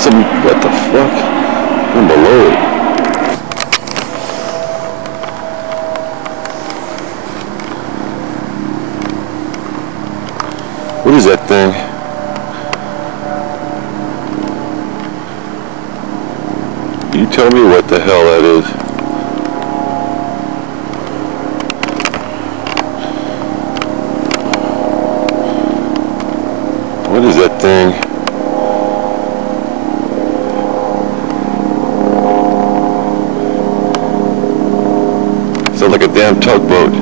Some, what the fuck? From below it. What is that thing? You tell me what the hell that is. What is that thing? Sounds like a damn tugboat.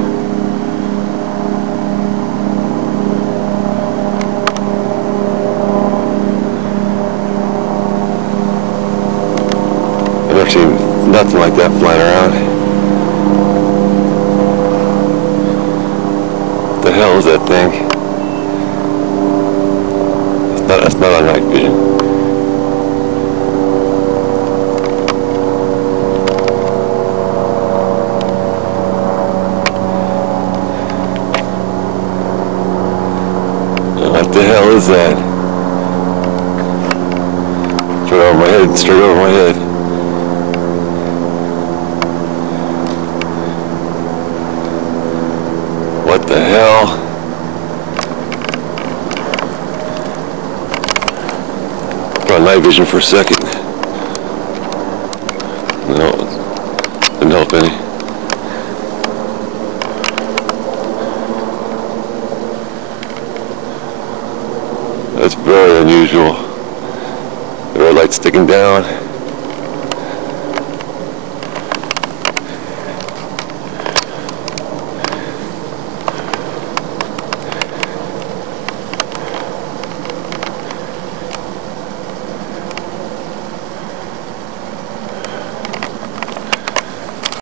I've never seen nothing like that flying around. What the hell is that thing? That's not on night vision. What the hell is that? Straight over my head, straight over my head. What the hell? Put on night vision for a second. No, didn't help any. That's very unusual. The red light sticking down.